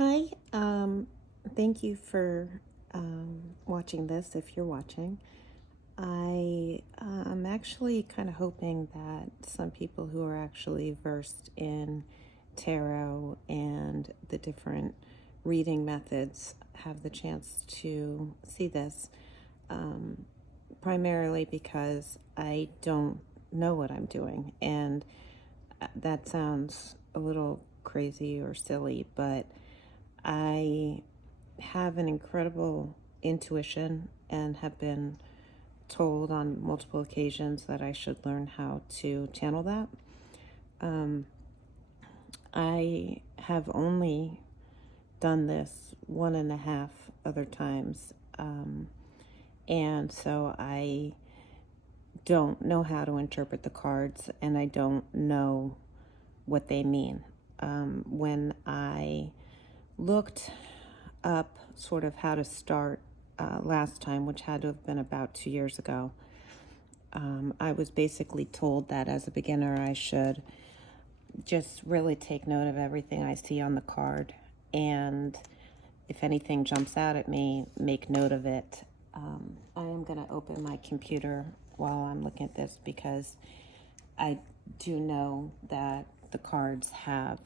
Hi, thank you for watching this if you're watching. I am actually kind of hoping that some people who are actually versed in tarot and the different reading methods have the chance to see this, primarily because I don't know what I'm doing. And that sounds a little crazy or silly, but I have an incredible intuition and have been told on multiple occasions that I should learn how to channel that. I have only done this one and a half other times, and so I don't know how to interpret the cards, and I don't know what they mean. When I looked up sort of how to start last time, which had to have been about 2 years ago, I was basically told that as a beginner I should just really take note of everything I see on the card, and if anything jumps out at me, make note of it. I am going to open my computer while I'm looking at this because I do know that the cards have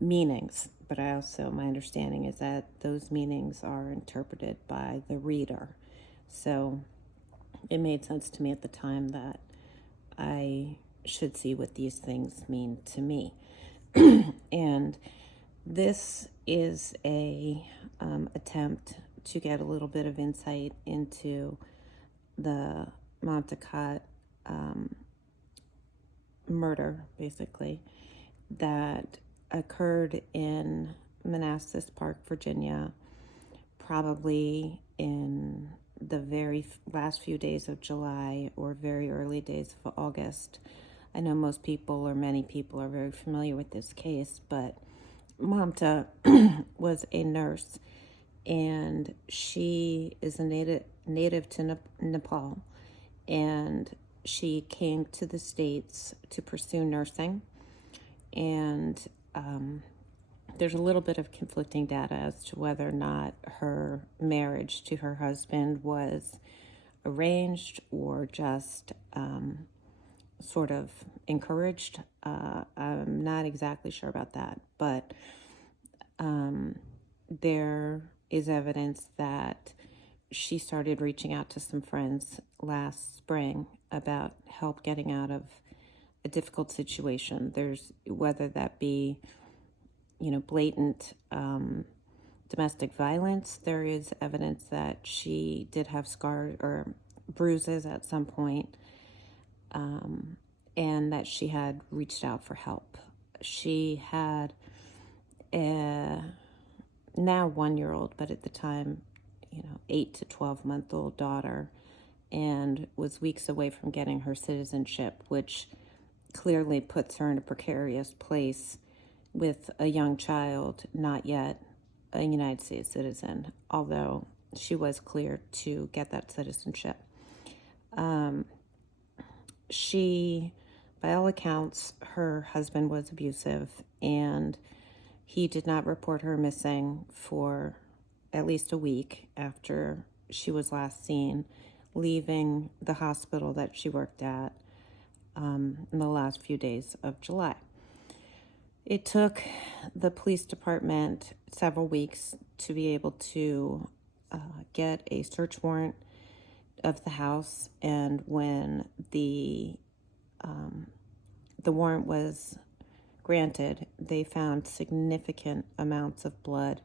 meanings, but my understanding is that those meanings are interpreted by the reader. So it made sense to me at the time that I should see what these things mean to me. And this is a attempt to get a little bit of insight into the Mamta Kafle murder, basically, that occurred in Manassas Park, Virginia, probably in the very last few days of July or very early days of August. I know most people or many people are very familiar with this case, but Mamta was a nurse, and she is a native to Nepal, and she came to the States to pursue nursing. And there's a little bit of conflicting data as to whether or not her marriage to her husband was arranged or just sort of encouraged. I'm not exactly sure about that, but there is evidence that she started reaching out to some friends last spring about help getting out of a difficult situation. There's, whether that be, blatant domestic violence, there is evidence that she did have scars or bruises at some point, and that she had reached out for help. She had a now 1-year-old, but at the time, 8 to 12-month-old daughter, and was weeks away from getting her citizenship, which clearly puts her in a precarious place with a young child, not yet a United States citizen, although she was cleared to get that citizenship. She, by all accounts, her husband was abusive, and he did not report her missing for at least a week after she was last seen, leaving the hospital that she worked at in the last few days of July. It took the police department several weeks to be able to get a search warrant of the house, and when the warrant was granted, they found significant amounts of blood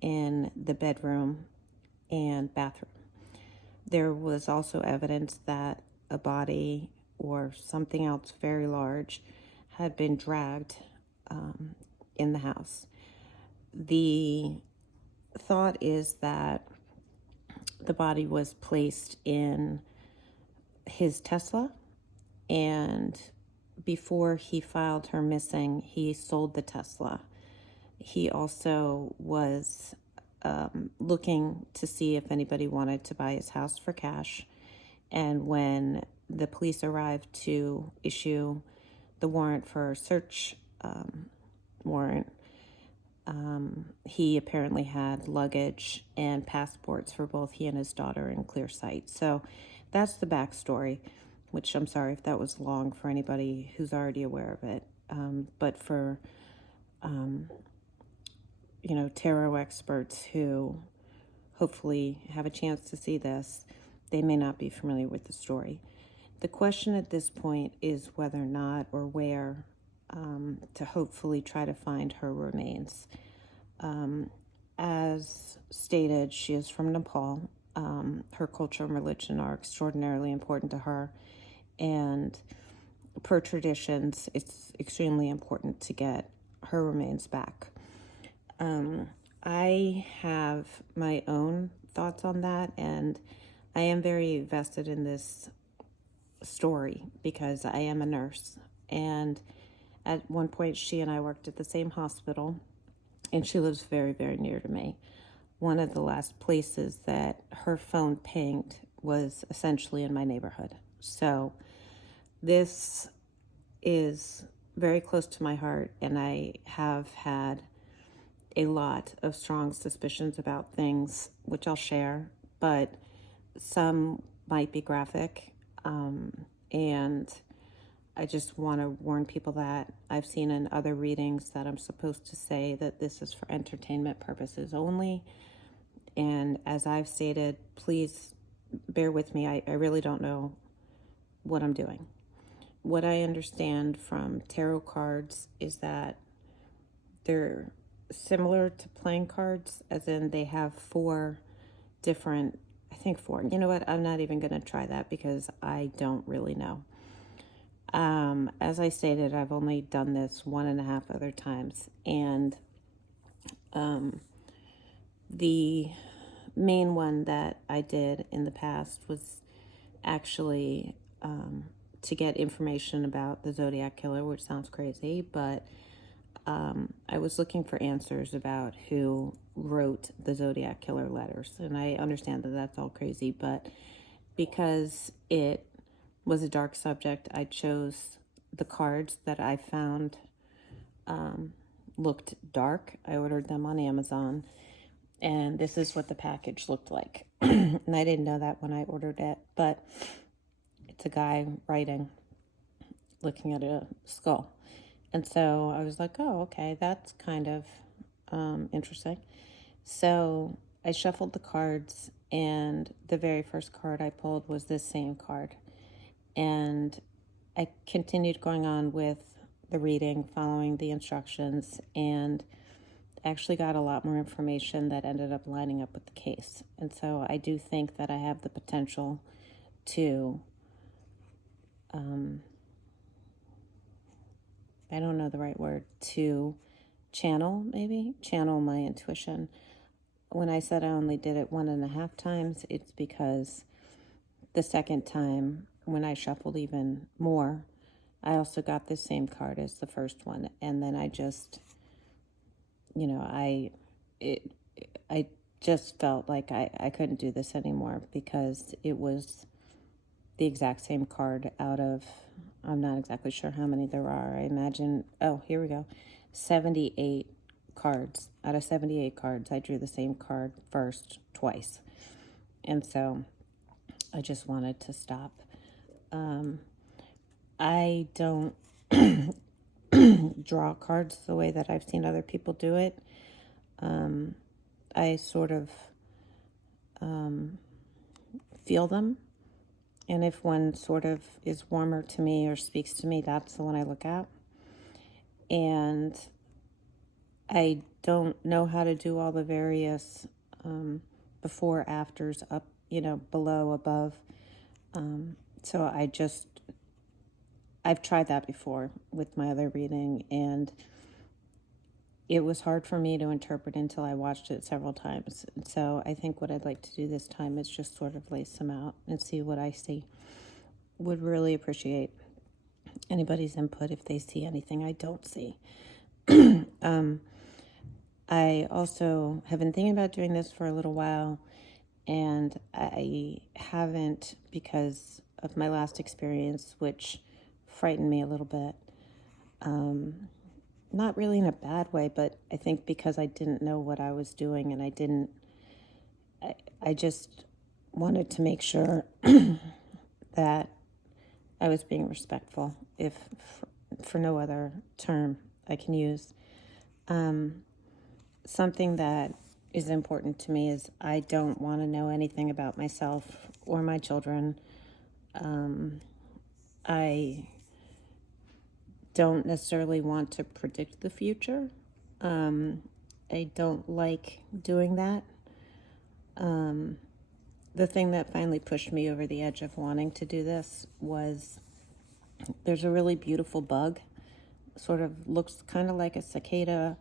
in the bedroom and bathroom. There was also evidence that a body or something else very large had been dragged in the house. The thought is that the body was placed in his Tesla, and before he filed her missing, he sold the Tesla. He also was looking to see if anybody wanted to buy his house for cash. And when the police arrived to issue the warrant for a search warrant, He apparently had luggage and passports for both he and his daughter in clear sight. So that's the backstory, which I'm sorry if that was long for anybody who's already aware of it. But for, tarot experts who hopefully have a chance to see this, they may not be familiar with the story. The question at this point is whether or not or where to hopefully try to find her remains. As stated, she is from Nepal. Her culture and religion are extraordinarily important to her, and per traditions, it's extremely important to get her remains back. I have my own thoughts on that, and I am very vested in this story because I am a nurse. And at one point, she and I worked at the same hospital, and she lives very, very near to me. One of the last places that her phone pinged was essentially in my neighborhood. So this is very close to my heart, and I have had a lot of strong suspicions about things, which I'll share, but some might be graphic. And I just want to warn people that I've seen in other readings that I'm supposed to say that this is for entertainment purposes only. And as I've stated, please bear with me. I really don't know what I'm doing. What I understand from tarot cards is that they're similar to playing cards, as in they have 4 different, I think 4. You know what? I'm not even going to try that because I don't really know. As I stated, I've only done this 1.5 other times, and the main one that I did in the past was actually to get information about the Zodiac Killer, which sounds crazy, but I was looking for answers about who wrote the Zodiac Killer letters, and I understand that that's all crazy, but because it was a dark subject, I chose the cards that I found looked dark. I ordered them on Amazon, and this is what the package looked like. And I didn't know that when I ordered it, but it's a guy writing, looking at a skull. And so I was like, oh, okay, that's kind of interesting. So I shuffled the cards, and the very first card I pulled was this same card. And I continued going on with the reading, following the instructions, and actually got a lot more information that ended up lining up with the case. And so I do think that I have the potential to, I don't know the right word, to channel my intuition. When I said I only did it 1.5 times, it's because the second time when I shuffled even more, I also got the same card as the first one. And then I just, I just felt like I couldn't do this anymore because it was the exact same card out of, I'm not exactly sure how many there are. I imagine, oh, here we go, 78 cards. Out of 78 cards, I drew the same card first twice. And so I just wanted to stop. I don't draw cards the way that I've seen other people do it. I sort of feel them. And if one sort of is warmer to me or speaks to me, that's the one I look at. And I don't know how to do all the various before, afters, up, below, above. So I've tried that before with my other reading, and it was hard for me to interpret until I watched it several times. And so I think what I'd like to do this time is just sort of lace them out and see what I see. Would really appreciate anybody's input if they see anything I don't see. I also have been thinking about doing this for a little while, and I haven't because of my last experience, which frightened me a little bit. not really in a bad way, but I think because I didn't know what I was doing, and I just wanted to make sure that I was being respectful, if for no other term I can use. Something that is important to me is I don't want to know anything about myself or my children. I don't necessarily want to predict the future. I don't like doing that. The thing that finally pushed me over the edge of wanting to do this was there's a really beautiful bug, sort of looks kind of like a cicada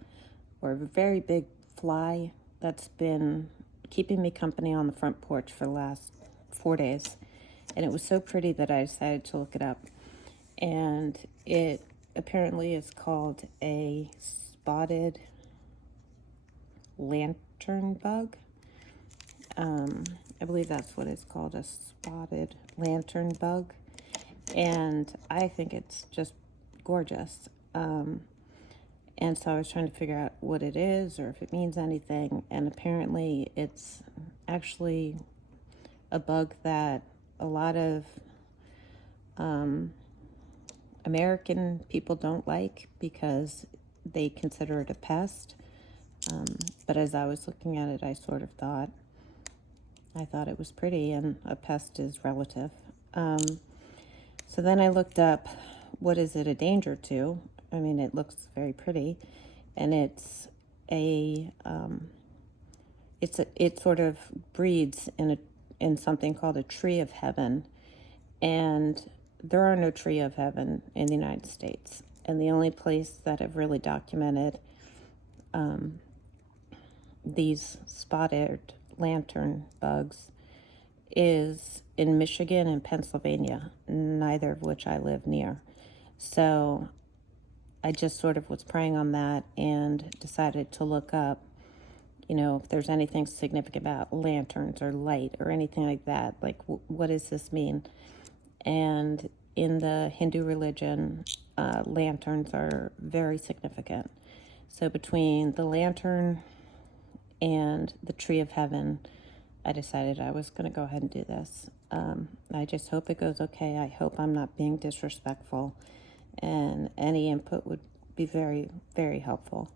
or a very big fly that's been keeping me company on the front porch for the last 4 days. And it was so pretty that I decided to look it up. And it apparently is called a spotted lantern bug. I believe that's what it's called, a spotted lantern bug. And I think it's just gorgeous. And so I was trying to figure out what it is or if it means anything. And apparently it's actually a bug that a lot of American people don't like because they consider it a pest. But as I was looking at it, I thought it was pretty, and a pest is relative. So then I looked up, what is it a danger to? I mean, it looks very pretty, and it sort of breeds in something called a tree of heaven, and there are no tree of heaven in the United States, and the only place that have really documented these spotted lantern bugs is in Michigan and Pennsylvania, neither of which I live near. So I just sort of was praying on that and decided to look up, if there's anything significant about lanterns or light or anything like that. Like, what does this mean? And in the Hindu religion, lanterns are very significant. So between the lantern and the tree of heaven, I decided I was going to go ahead and do this. I just hope it goes okay. I hope I'm not being disrespectful, and any input would be very, very helpful.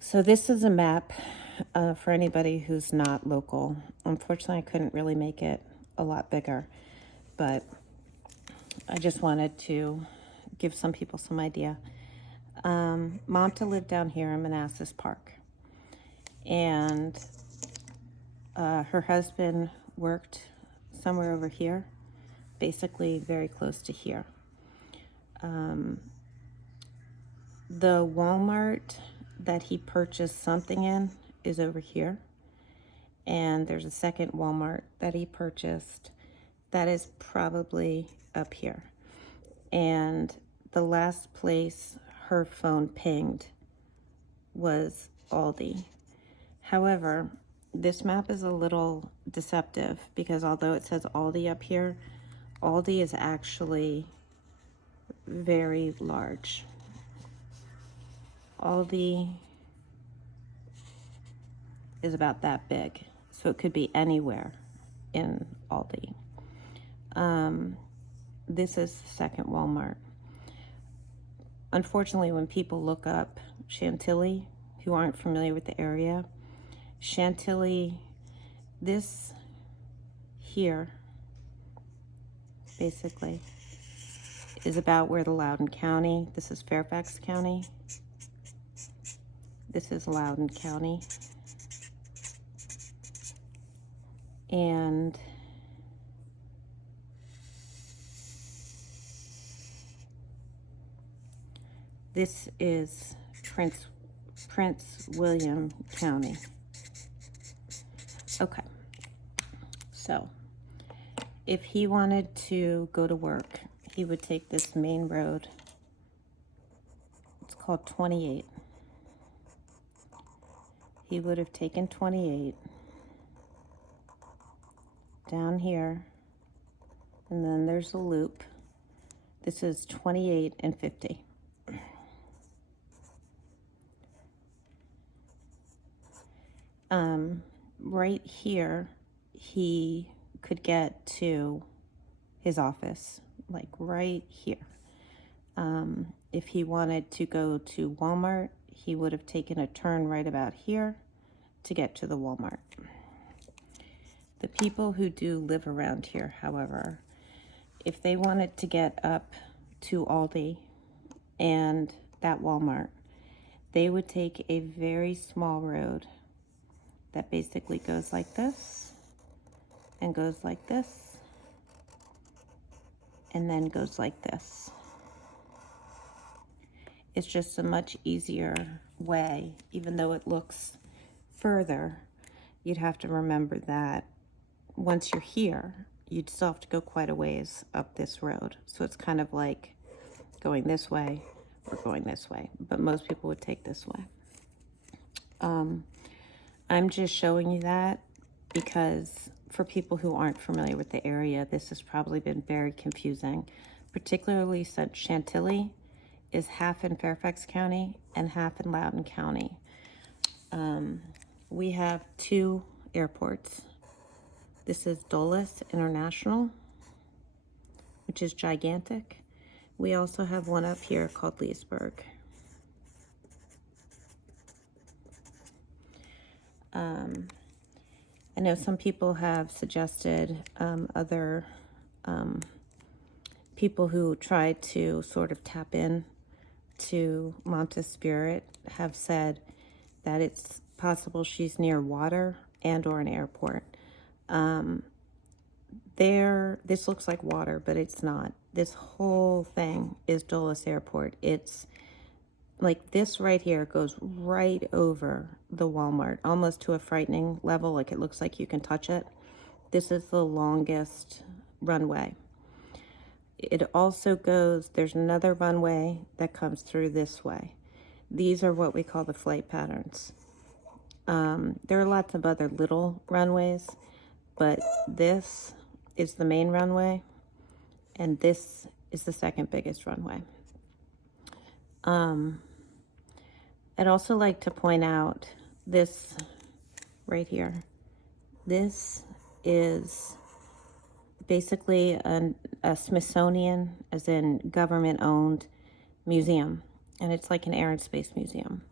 So this is a map for anybody who's not local. Unfortunately, I couldn't really make it a lot bigger, but I just wanted to give some people some idea. Mamta lived down here in Manassas Park, and her husband worked somewhere over here, basically very close to here. The Walmart that he purchased something in is over here, and there's a second Walmart that he purchased that is probably up here. And the last place her phone pinged was Aldi. However, this map is a little deceptive because although it says Aldi up here, Aldi is actually very large. Aldi is about that big, so it could be anywhere in Aldi. This is the second Walmart. Unfortunately, when people look up Chantilly, who aren't familiar with the area, Chantilly, this here, basically, is about where the Loudoun County, this is Fairfax County, this is Loudoun County, and this is Prince William County. Okay, so if he wanted to go to work, he would take this main road. It's called 28. He would have taken 28 down here, and then there's a loop. This is 28 and 50. Right here, he could get to his office, like right here. If he wanted to go to Walmart, he would have taken a turn right about here to get to the Walmart. The people who do live around here, however, if they wanted to get up to Aldi and that Walmart, they would take a very small road that basically goes like this and goes like this and then goes like this. It's just a much easier way, even though it looks further. You'd have to remember that once you're here, you'd still have to go quite a ways up this road. So it's kind of like going this way or going this way, but most people would take this way. I'm just showing you that because for people who aren't familiar with the area, this has probably been very confusing, particularly since Chantilly is half in Fairfax County and half in Loudoun County. We have 2 airports. This is Dulles International, which is gigantic. We also have one up here called Leesburg. I know some people have suggested other people who try to sort of tap in to Mamta's spirit have said that it's possible she's near water and or an airport. This looks like water, but it's not. This whole thing is Dulles Airport. It's like this right here goes right over the Walmart, almost to a frightening level, like it looks like you can touch it. This is the longest runway. It also goes, there's another runway that comes through this way. These are what we call the flight patterns. There are lots of other little runways, but this is the main runway, and this is the second biggest runway. I'd also like to point out this right here. This is basically a Smithsonian, as in government-owned museum, and it's like an air and space museum.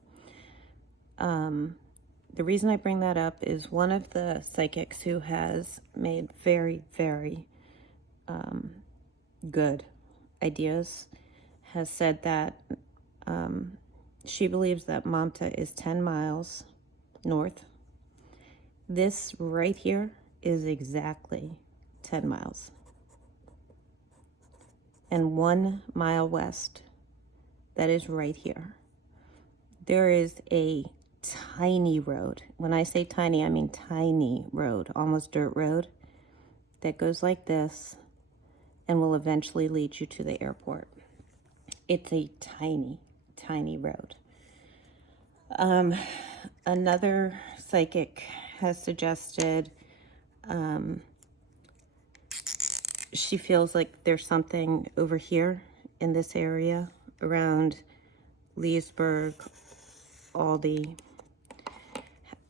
The reason I bring that up is one of the psychics who has made very, very good ideas has said that she believes that Mamta is 10 miles north. This right here is exactly 10 miles. And 1 mile west, that is right here, there is a tiny road. When I say tiny, I mean tiny road, almost dirt road, that goes like this and will eventually lead you to the airport. It's a tiny, tiny road. Another psychic has suggested she feels like there's something over here in this area around Leesburg, Aldi.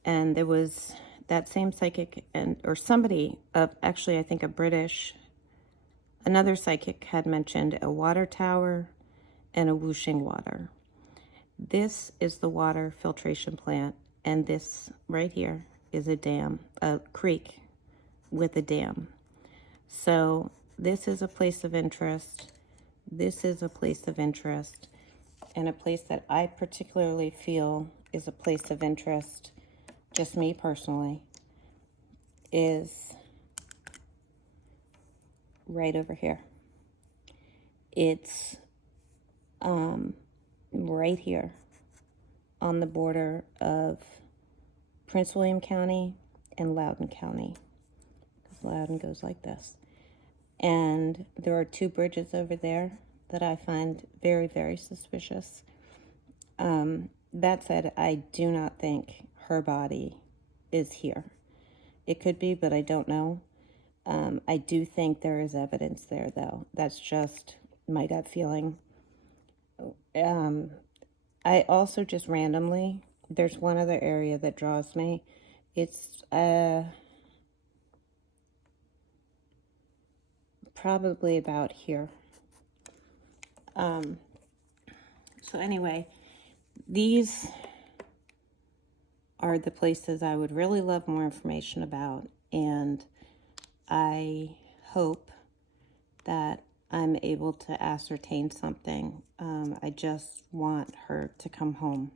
And there was that same psychic or somebody, actually I think another psychic had mentioned a water tower and a whooshing water. This is the water filtration plant, and this right here is a dam, a creek with a dam. So this is a place of interest. This is a place of interest, and a place that I particularly feel is a place of interest, just me personally, is right over here. It's right here on the border of Prince William County and Loudoun County, because Loudoun goes like this. And there are 2 bridges over there that I find very, very suspicious. That said, I do not think her body is here. It could be, but I don't know. I do think there is evidence there, though. That's just my gut feeling. I also just randomly, there's one other area that draws me, It's probably about here. So anyway, these are the places I would really love more information about, and I hope that I'm able to ascertain something. I just want her to come home.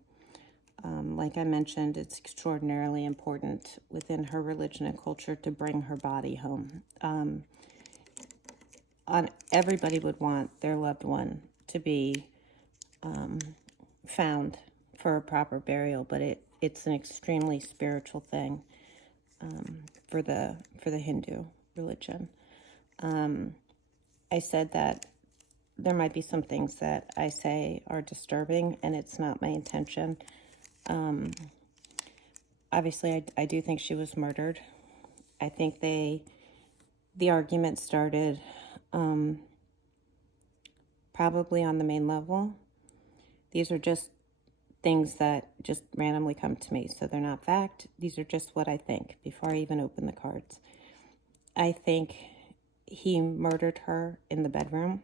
Like I mentioned, it's extraordinarily important within her religion and culture to bring her body home. Everybody would want their loved one to be found for a proper burial, but it's an extremely spiritual thing for the Hindu religion. I said that there might be some things that I say are disturbing, and it's not my intention. Obviously, I do think she was murdered. I think the argument started probably on the main level. These are just things that just randomly come to me, so they're not fact. These are just what I think before I even open the cards. I think he murdered her in the bedroom.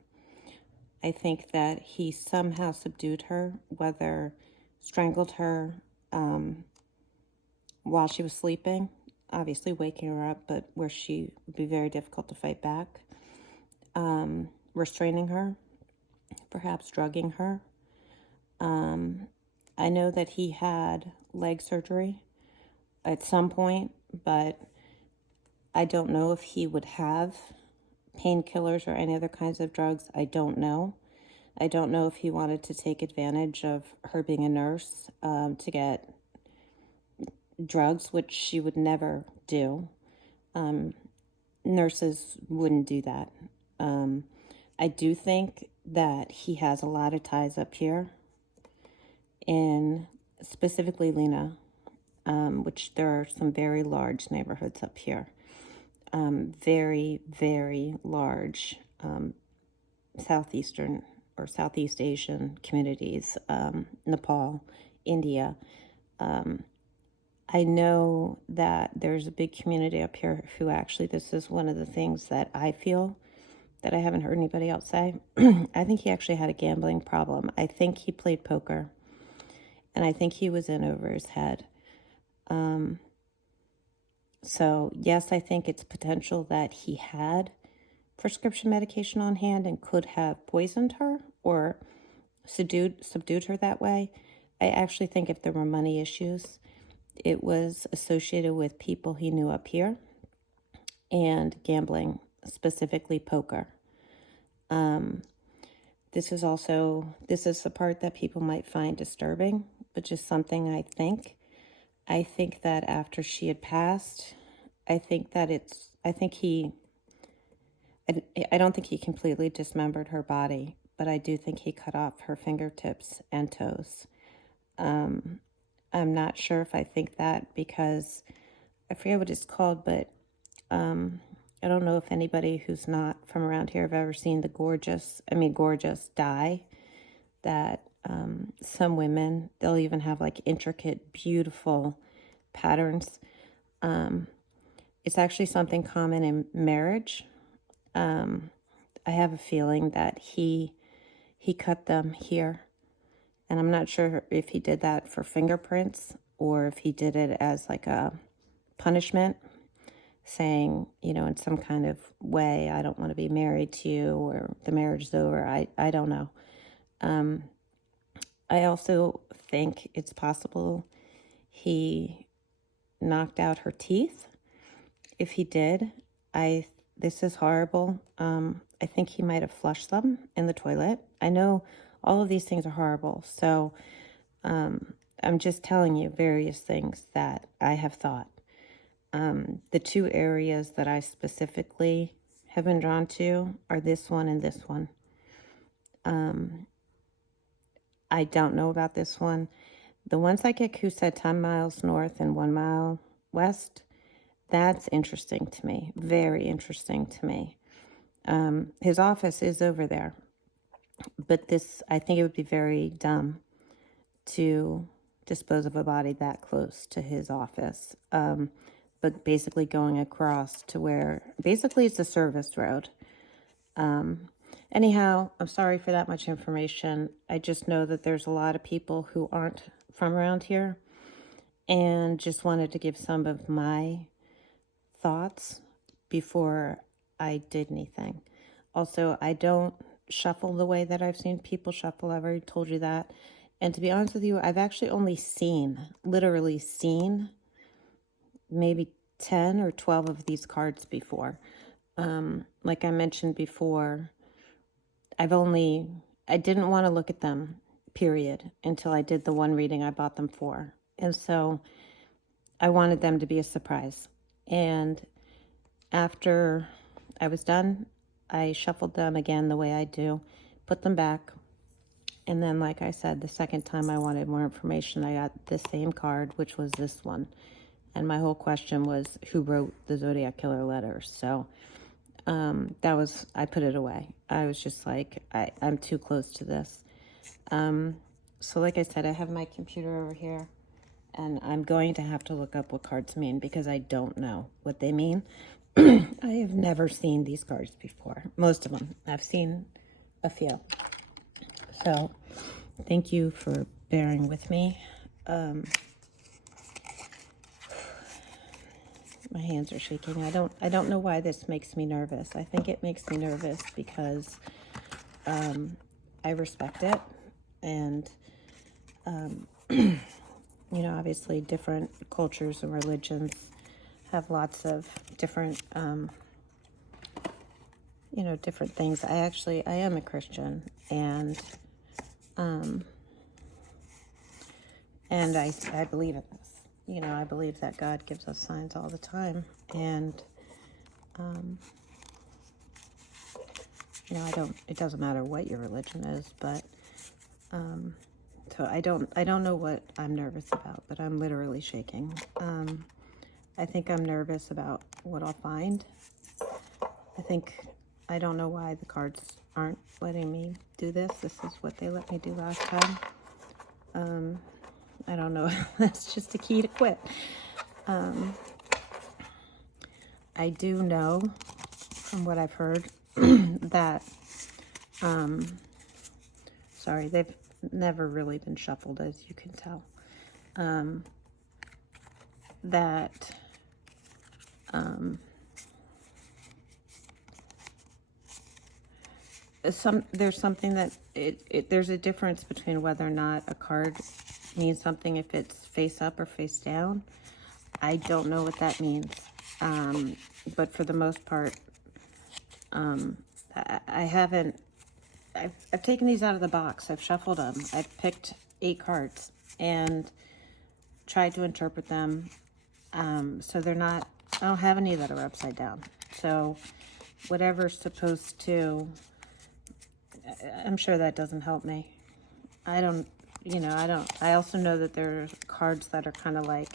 I think that he somehow subdued her, whether strangled her while she was sleeping, obviously waking her up, but where she would be very difficult to fight back, restraining her, perhaps drugging her. I know that he had leg surgery at some point, but I don't know if he would have painkillers or any other kinds of drugs. I don't know. I don't know if he wanted to take advantage of her being a nurse to get drugs, which she would never do. Nurses wouldn't do that. I do think that he has a lot of ties up here in specifically Lena, which there are some very large neighborhoods up here. Very, very large Southeastern or Southeast Asian communities, Nepal, India. I know that there's a big community up here who actually, this is one of the things that I feel that I haven't heard anybody else say. I think he actually had a gambling problem. I think he played poker, and I think he was in over his head. So yes, I think it's potential that he had prescription medication on hand and could have poisoned her or subdued her that way. I actually think if there were money issues, it was associated with people he knew up here and gambling, specifically poker. This is the part that people might find disturbing, but just something I think. I think that after she had passed, I don't think he completely dismembered her body, but I do think he cut off her fingertips and toes. I'm not sure if I think that because I forget what it's called, but I don't know if anybody who's not from around here have ever seen the gorgeous dye that some women, they'll even have like intricate, beautiful patterns. It's actually something common in marriage. I have a feeling that he cut them here. And I'm not sure if he did that for fingerprints or if he did it as like a punishment, saying, in some kind of way, I don't want to be married to you or the marriage is over. I don't know. I also think it's possible he knocked out her teeth. If he did, this is horrible. I think he might have flushed them in the toilet. I know all of these things are horrible. So I'm just telling you various things that I have thought. The two areas that I specifically have been drawn to are this one and this one. I don't know about this one. The one psychic who said 10 miles north and 1 mile west, that's interesting to me. Very interesting to me. His office is over there. But I think it would be very dumb to dispose of a body that close to his office. But basically going across to where, basically it's a service road. Anyhow, I'm sorry for that much information. I just know that there's a lot of people who aren't from around here, and just wanted to give some of my thoughts before I did anything. Also, I don't shuffle the way that I've seen people shuffle. I've already told you that. And to be honest with you, I've actually only literally seen maybe 10 or 12 of these cards before. Like I mentioned before, I didn't want to look at them, period, until I did the one reading I bought them for. And so I wanted them to be a surprise. And after I was done, I shuffled them again the way I do, put them back. And then, like I said, the second time I wanted more information, I got the same card, which was this one. And my whole question was, who wrote the Zodiac Killer letters? So I put it away. I was just like, I'm too close to this. So like I said, I have my computer over here, and I'm going to have to look up what cards mean because I don't know what they mean. I have never seen these cards before. Most of them. I've seen a few. So thank you for bearing with me. My hands are shaking. I don't know why this makes me nervous. I think it makes me nervous because I respect it, and obviously different cultures and religions have lots of different different things. I am a Christian, and I believe in this. I believe that God gives us signs all the time, and it doesn't matter what your religion is, but so I don't know what I'm nervous about, but I'm literally shaking. I think I'm nervous about what I'll find. I don't know why the cards aren't letting me do this. This is what they let me do last time. I don't know. That's just a key to quit. I do know from what I've heard that, they've never really been shuffled, as you can tell. There's something that there's a difference between whether or not a card means something if it's face up or face down. I don't know what that means, but for the most part, I've taken these out of the box. I've shuffled them. I've picked 8 cards and tried to interpret them. So they're not, I don't have any that are upside down. So whatever's supposed to, I'm sure that doesn't help me. I also know that there's cards that are kind of like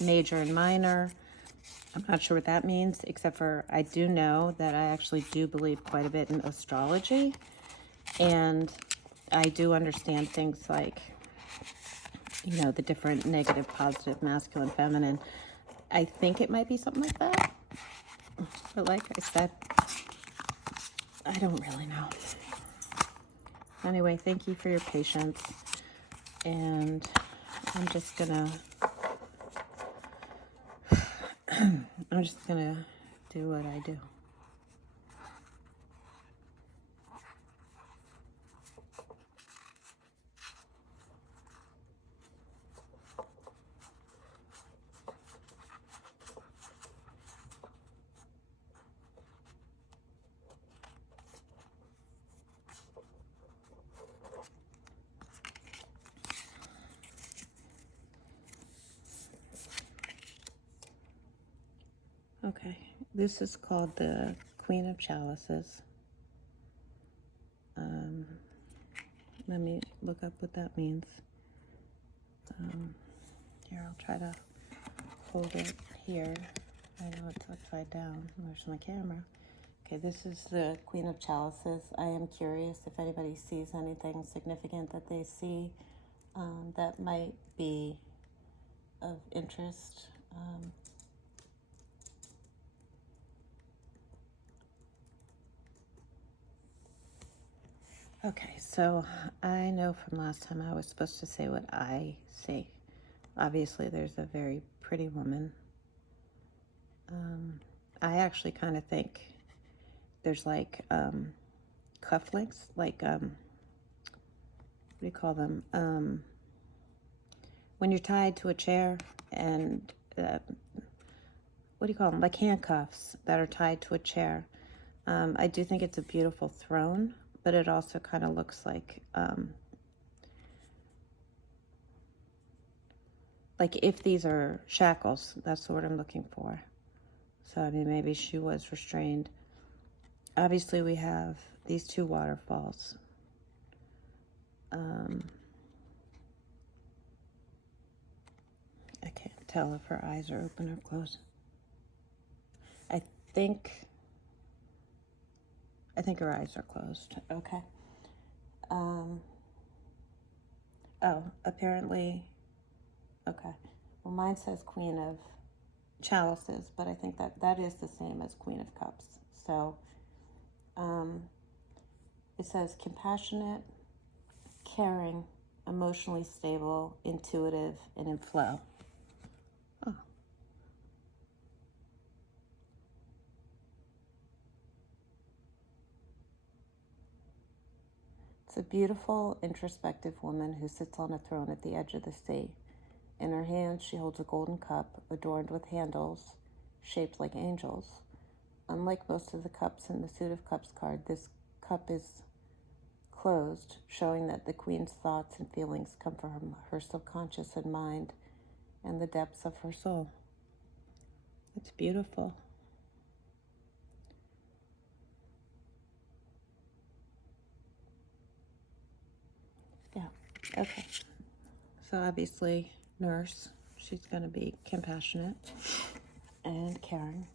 major and minor. I'm not sure what that means, except for I do know that I actually do believe quite a bit in astrology. And I do understand things like, the different negative, positive, masculine, feminine. I think it might be something like that. But like I said, I don't really know. Anyway, thank you for your patience. And I'm just gonna do what I do. Okay, this is called the Queen of Chalices. Let me look up what that means. Here, I'll try to hold it here. I know it's upside down. Where's my camera? Okay, this is the Queen of Chalices. I am curious if anybody sees anything significant that they see that might be of interest. Okay, so I know from last time I was supposed to say what I see. Obviously, there's a very pretty woman. I actually kind of think there's like cufflinks, like what do you call them? When you're tied to a chair, and what do you call them? Like handcuffs that are tied to a chair. I do think it's a beautiful throne, but it also kind of looks like if these are shackles, that's what I'm looking for. So, I mean, maybe she was restrained. Obviously, we have these two waterfalls. I can't tell if her eyes are open or closed. I think her eyes are closed. Okay. Oh, apparently, okay. Well, mine says Queen of Chalices, but I think that is the same as Queen of Cups. So, it says compassionate, caring, emotionally stable, intuitive, and in flow. Oh. It's a beautiful, introspective woman who sits on a throne at the edge of the sea. In her hand, she holds a golden cup adorned with handles shaped like angels. Unlike most of the cups in the Suit of Cups card, this cup is closed, showing that the Queen's thoughts and feelings come from her subconscious and mind and the depths of her soul. It's beautiful. Yeah, okay. So obviously, nurse, she's going to be compassionate and caring.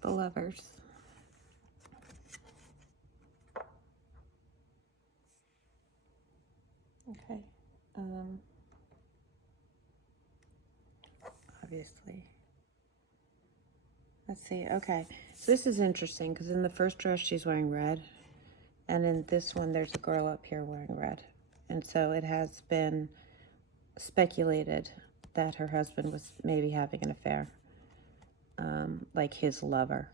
The Lovers. Okay. Obviously. Let's see. Okay. So this is interesting because in the first dress she's wearing red, and in this one there's a girl up here wearing red. And so it has been speculated that her husband was maybe having an affair, like his lover.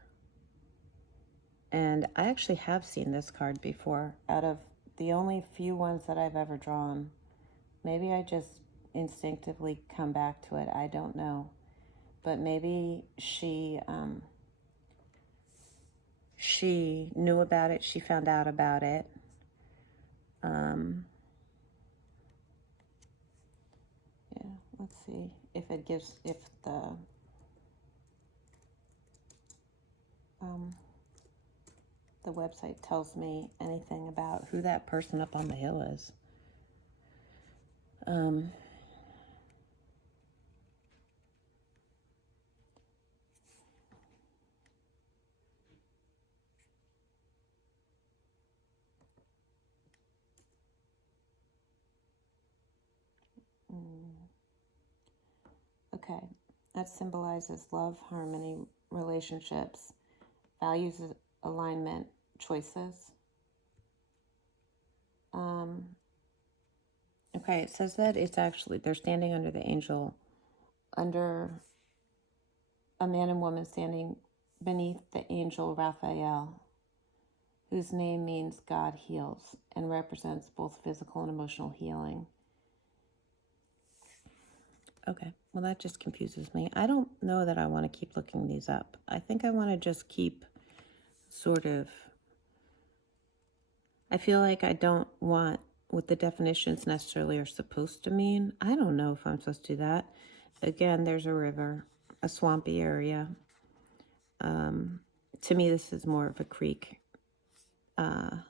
And I actually have seen this card before. Out of the only few ones that I've ever drawn, maybe I just instinctively come back to it. I don't know. But maybe she knew about it. She found out about it. Yeah, let's see if the website tells me anything about who that person up on the hill is. Okay, that symbolizes love, harmony, relationships, values, alignment, choices. Okay, it says that it's actually, they're standing under the angel, under a man and woman standing beneath the angel Raphael, whose name means God heals and represents both physical and emotional healing. Okay, well, that just confuses me. I don't know that I want to keep looking these up. I think I want to just keep sort of I feel like I don't want what the definitions necessarily are supposed to mean. I don't know if I'm supposed to do that. Again, there's a river, a swampy area. To me, this is more of a creek than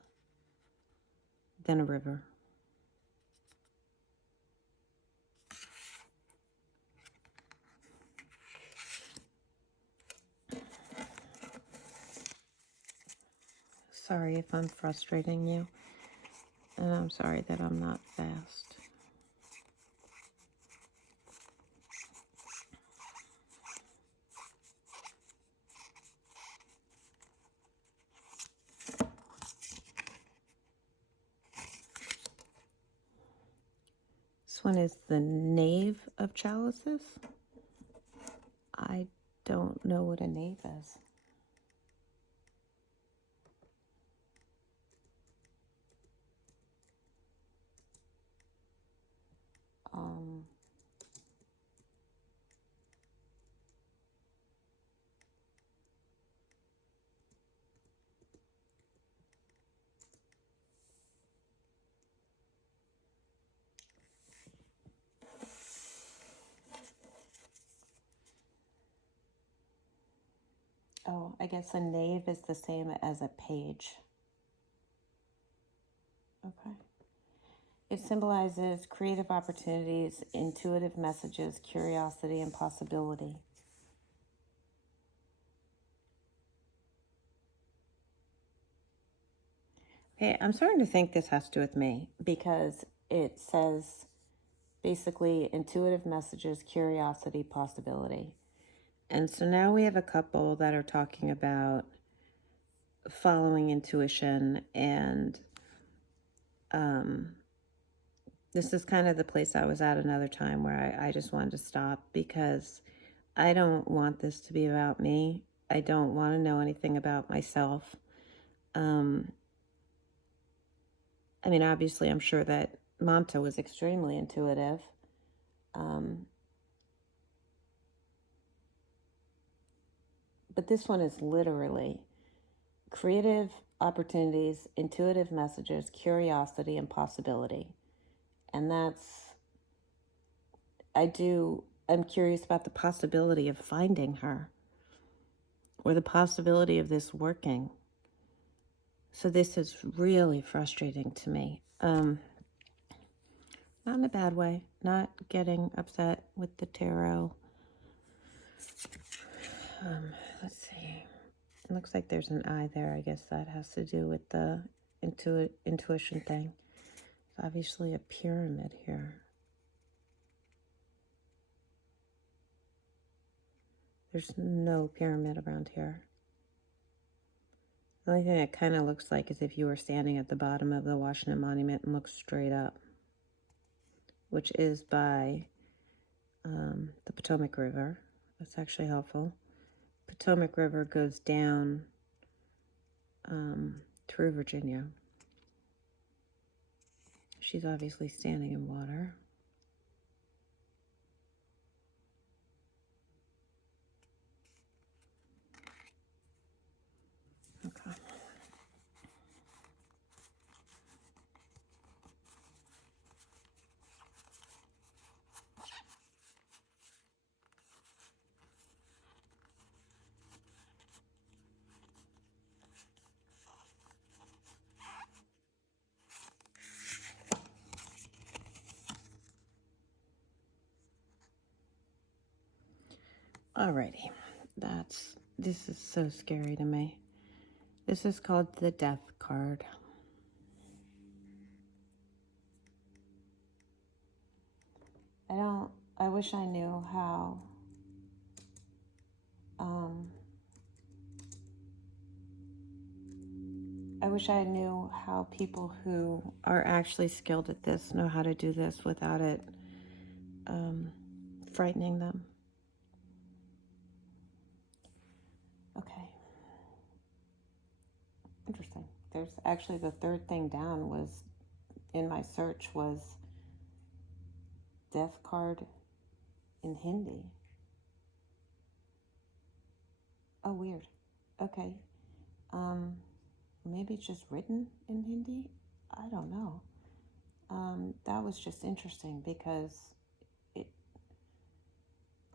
a river. Sorry if I'm frustrating you, and I'm sorry that I'm not fast. This one is the Knave of Chalices. I don't know what a knave is. Oh, I guess a knave is the same as a page. Okay. It symbolizes creative opportunities, intuitive messages, curiosity, and possibility. Okay, I'm starting to think this has to do with me because it says basically intuitive messages, curiosity, possibility. And so now we have a couple that are talking about following intuition, and this is kind of the place I was at another time where I just wanted to stop because I don't want this to be about me. I don't want to know anything about myself. I mean, obviously, I'm sure that Mamta was extremely intuitive. But this one is literally creative opportunities, intuitive messages, curiosity, and possibility. And I'm curious about the possibility of finding her or the possibility of this working. So this is really frustrating to me. Not in a bad way, not getting upset with the tarot. Let's see. It looks like there's an eye there. I guess that has to do with the intuition thing. It's obviously a pyramid here. There's no pyramid around here. The only thing it kind of looks like is if you were standing at the bottom of the Washington Monument and looked straight up, which is by the Potomac River. That's actually helpful. Potomac River goes down through Virginia. She's obviously standing in water. Okay. Alrighty, this is so scary to me. This is called the Death card. I wish I knew how people who are actually skilled at this know how to do this without it frightening them. Okay. Interesting. There's actually the third thing down was, in my search, was Death card in Hindi. Oh, weird. Okay. maybe it's just written in Hindi. I don't know. That was just interesting because it.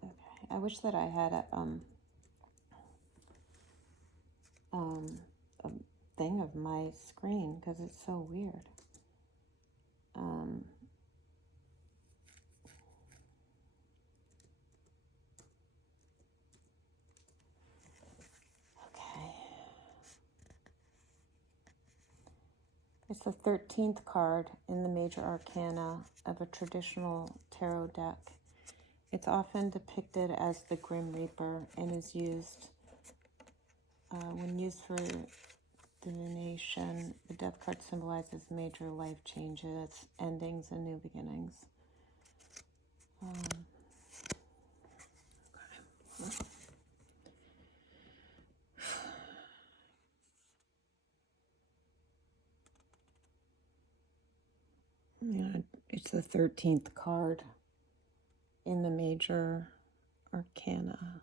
Okay, I wish that I had a thing of my screen because it's so weird. Okay. It's the 13th card in the major arcana of a traditional tarot deck. It's often depicted as the Grim Reaper and is used, when used for divination, the death card symbolizes major life changes, endings, and new beginnings. Yeah, it's the 13th card in the major arcana.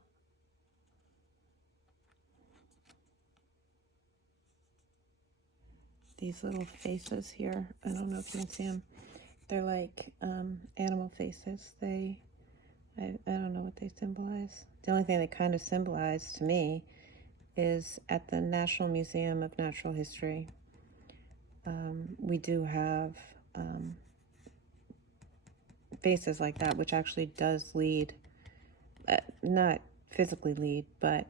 These little faces here, I don't know if you can see them. They're like animal faces. I don't know what they symbolize. The only thing they kind of symbolize to me is at the National Museum of Natural History. We do have faces like that, which actually does lead, not physically lead, but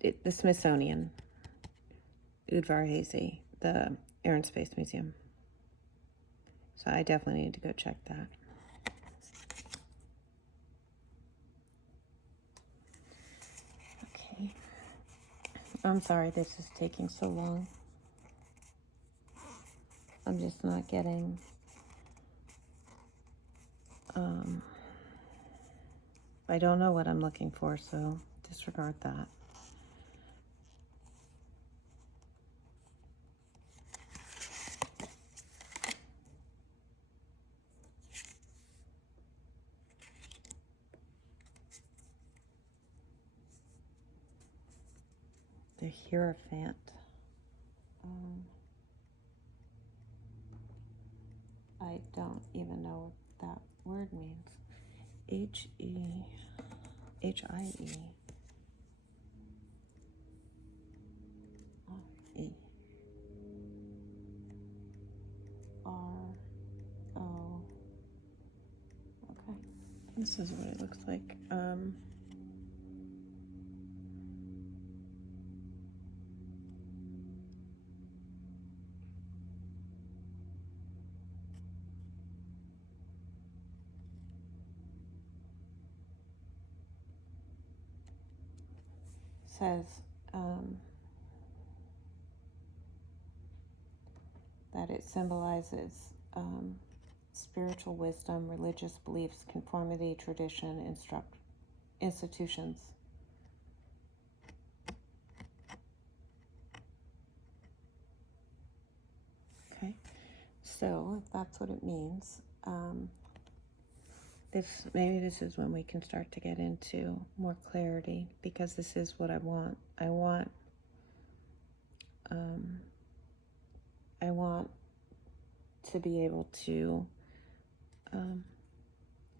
the Smithsonian, Udvar-Hazy, the Air and Space Museum. So I definitely need to go check that. Okay. I'm sorry this is taking so long. I'm just not getting I don't know what I'm looking for, so disregard that. The Hierophant. I don't even know what that word means. H-I-E. R-O. Okay. This is what it looks like. Says that it symbolizes spiritual wisdom, religious beliefs, conformity, tradition, institutions. Okay, so if that's what it means, maybe this is when we can start to get into more clarity, because this is what I want. I want to be able to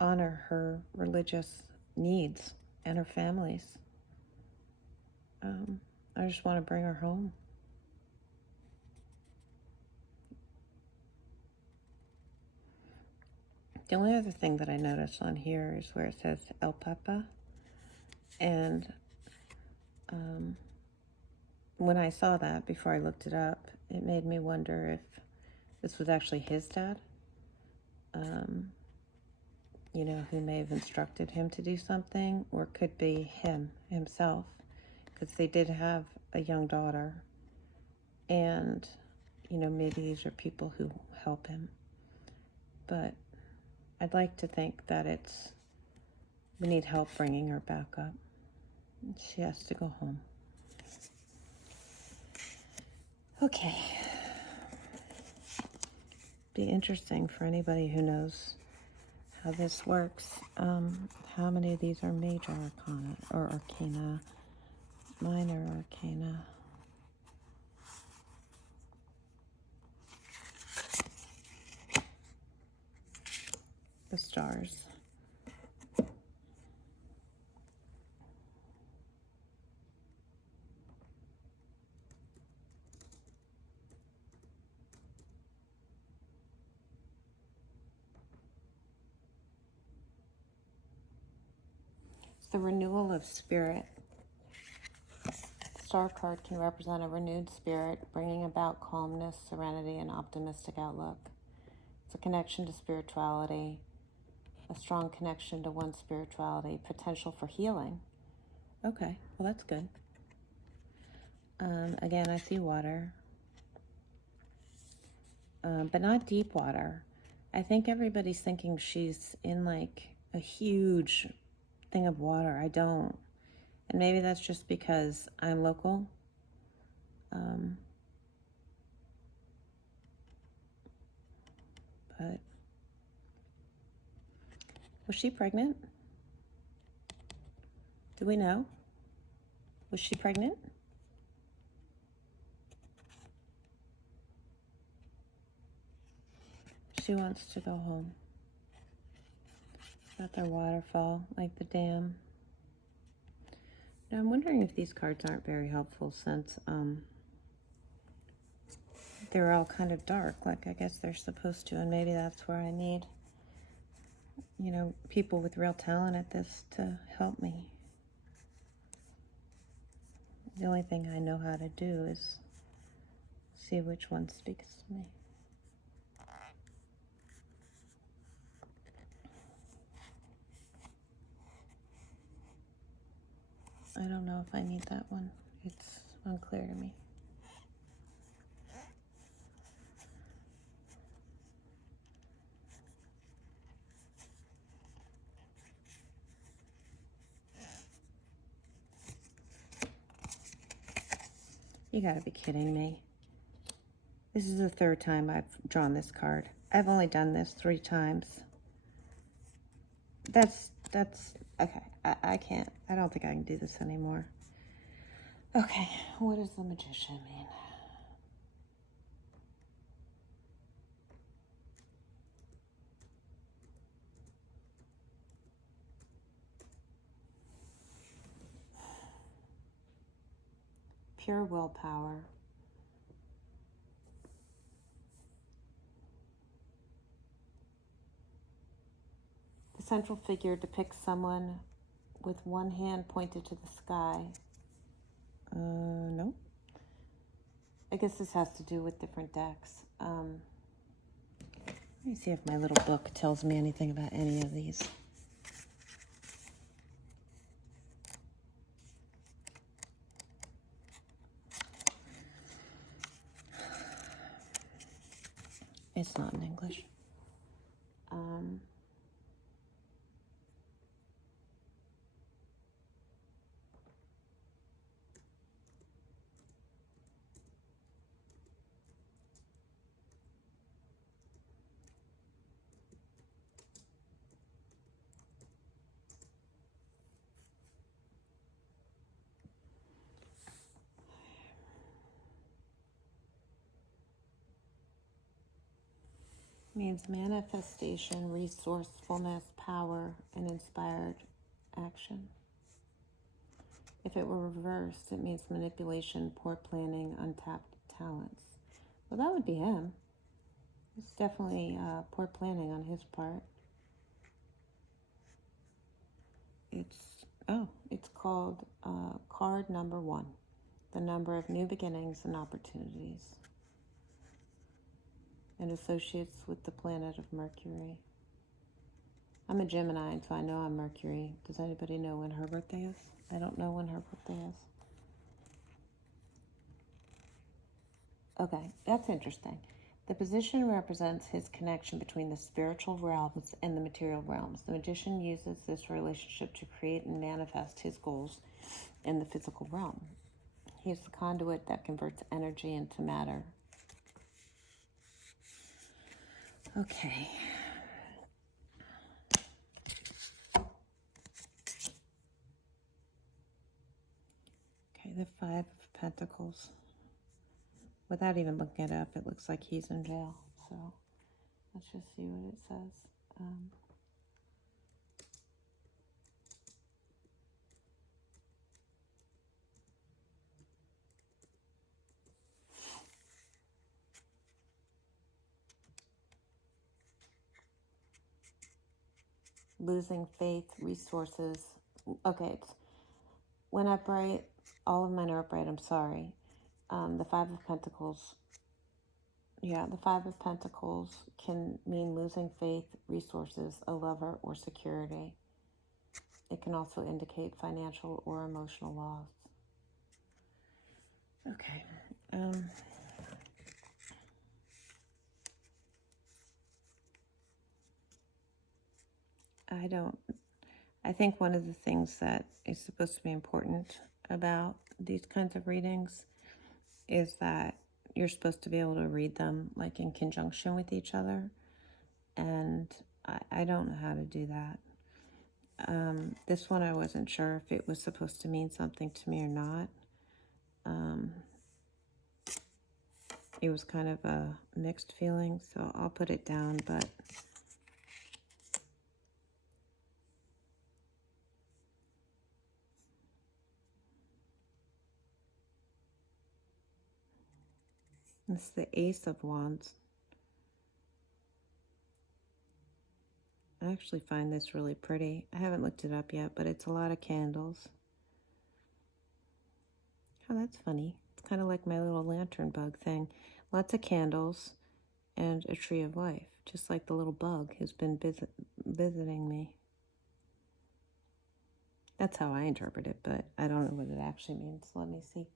honor her religious needs and her family's. I just want to bring her home. The only other thing that I noticed on here is where it says El Papa. And when I saw that, before I looked it up, it made me wonder if this was actually his dad. Who may have instructed him to do something, or could be himself, because they did have a young daughter. And, maybe these are people who help him. But I'd like to think that we need help bringing her back up. She has to go home. Okay. Be interesting for anybody who knows how this works. How many of these are major arcana or arcana, minor arcana? the stars. It's the renewal of spirit. The star card can represent a renewed spirit, bringing about calmness, serenity, and optimistic outlook. It's a connection to spirituality, a strong connection to one's spirituality, potential for healing. Okay, well, that's good. Again, I see water, but not deep water. I think everybody's thinking she's in like a huge thing of water. I don't. And maybe that's just because I'm local. But was she pregnant? Do we know? Was she pregnant? She wants to go home. Got their waterfall, like the dam. Now I'm wondering if these cards aren't very helpful since they're all kind of dark, like I guess they're supposed to, and maybe that's where I need, you know, people with real talent at this to help me. The only thing I know how to do is see which one speaks to me. I don't know if I need that one. It's unclear to me. You gotta be kidding me. This is the third time I've drawn this card. I've only done this 3 times. That's okay. I can't. I don't think I can do this anymore. Okay, what does the Magician mean? Pure willpower. The central figure depicts someone with one hand pointed to the sky. No. I guess this has to do with different decks. Let me see if my little book tells me anything about any of these. It's not in English. Means manifestation, resourcefulness, power, and inspired action. If it were reversed, it means manipulation, poor planning, untapped talents. Well, that would be him. It's definitely poor planning on his part. It's called card number 1, the number of new beginnings and opportunities. And associates with the planet of Mercury. I'm a Gemini, so I know I'm Mercury. Does anybody know when her birthday is? I don't know when her birthday is. Okay, that's interesting. The position represents his connection between the spiritual realms and the material realms. The Magician uses this relationship to create and manifest his goals in the physical realm. He is the conduit that converts energy into matter. Okay. Okay, the 5 of Pentacles. Without even looking it up, it looks like he's in jail. So let's just see what it says. losing faith, resources. Okay, it's when upright, all of mine are upright, I'm sorry. The Five of Pentacles. Yeah, the Five of Pentacles can mean losing faith, resources, a lover, or security. It can also indicate financial or emotional loss. Okay. I think one of the things that is supposed to be important about these kinds of readings is that you're supposed to be able to read them like in conjunction with each other. And I don't know how to do that. This one I wasn't sure if it was supposed to mean something to me or not. It was kind of a mixed feeling, so I'll put it down, but it's the Ace of Wands. I actually find this really pretty. I haven't looked it up yet, but it's a lot of candles. Oh, that's funny. It's kind of like my little lantern bug thing. Lots of candles and a tree of life, just like the little bug who's been visiting me. That's how I interpret it, but I don't know what it actually means. Let me see.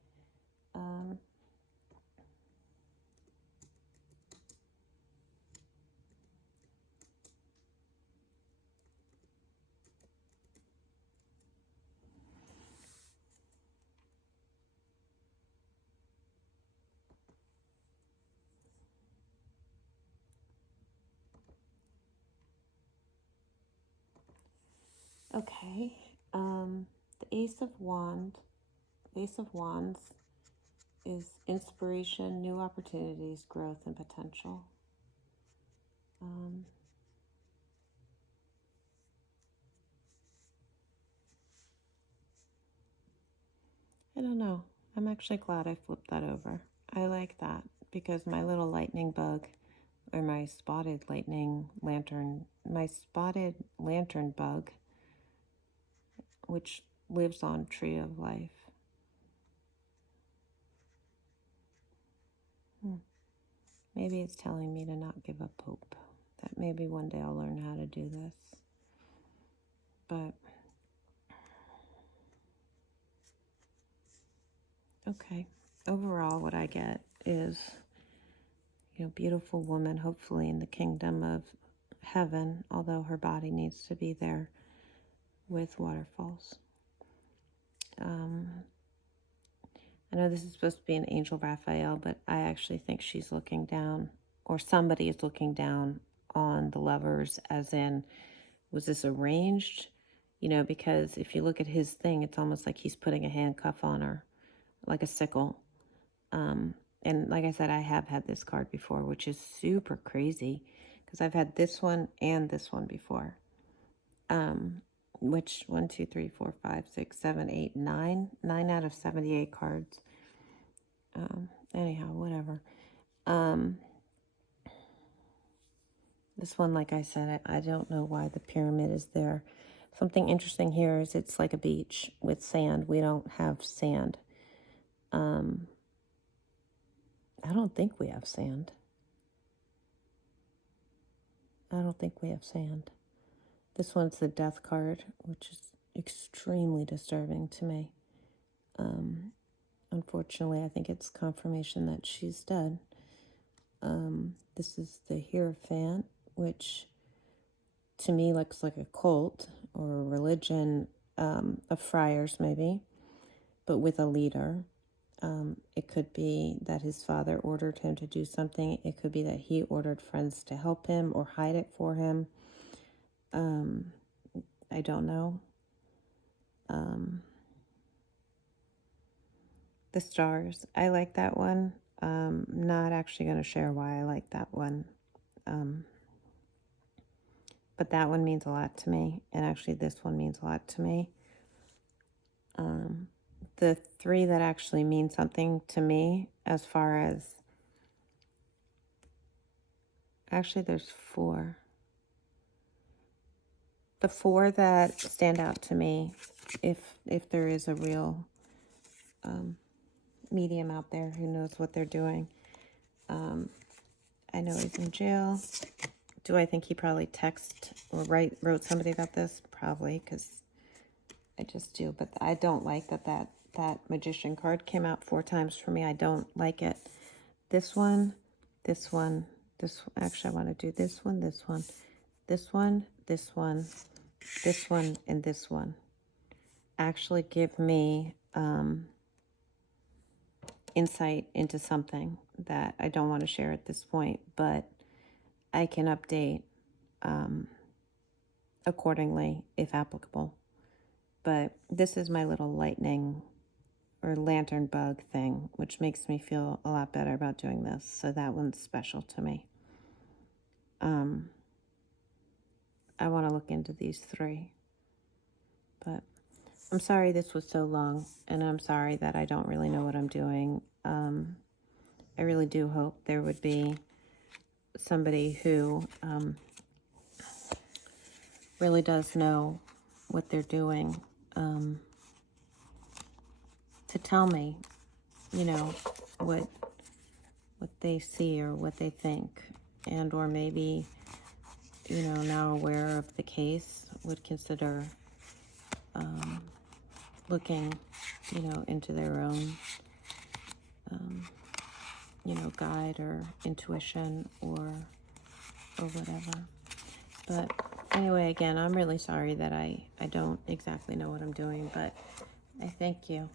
Okay. The Ace of Wands is inspiration, new opportunities, growth, and potential. I don't know. I'm actually glad I flipped that over. I like that because my little lightning bug, or my spotted lantern bug, which lives on Tree of Life. Maybe it's telling me to not give up hope. That maybe one day I'll learn how to do this. But, okay. Overall, what I get is, beautiful woman, hopefully in the kingdom of heaven, although her body needs to be there with waterfalls. I know this is supposed to be an angel Raphael, but I actually think she's looking down, or somebody is looking down on the lovers, as in, was this arranged? Because if you look at his thing, it's almost like he's putting a handcuff on her, like a sickle. And like I said, I have had this card before, which is super crazy, because I've had this one and this one before. Which 1, 2, 3, 4, 5, 6, 7, 8, 9 out of 78 cards. Anyhow, whatever. This one, like I said, I don't know why the pyramid is there. Something interesting here is it's like a beach with sand. We don't have sand. I don't think we have sand. This one's the death card, which is extremely disturbing to me. Unfortunately, I think it's confirmation that she's dead. This is the Hierophant, which to me looks like a cult or a religion of friars maybe, but with a leader. It could be that his father ordered him to do something. It could be that he ordered friends to help him or hide it for him. I don't know. The stars. I like that one. Not actually going to share why I like that one. But that one means a lot to me. And actually this one means a lot to me. The three that actually mean something to me, as far as, actually there's four. the four that stand out to me, if there is a real medium out there who knows what they're doing. I know he's in jail. Do I think he probably texted or wrote somebody about this? Probably, because I just do. But I don't like that magician card came out 4 times for me. I don't like it. This one, this one, actually I want to do this one, this one, this one, this one, this one, and this one. Actually give me insight into something that I don't want to share at this point, but I can update accordingly if applicable. But this is my little lightning or lantern bug thing, which makes me feel a lot better about doing this. So that one's special to me. I want to look into these 3. But I'm sorry this was so long, and I'm sorry that I don't really know what I'm doing. I really do hope there would be somebody who really does know what they're doing to tell me, you know, what they see or what they think, and or maybe, you know, now aware of the case, would consider looking, you know, into their own, you know, guide or intuition or whatever. But anyway, again, I'm really sorry that I don't exactly know what I'm doing, but I thank you.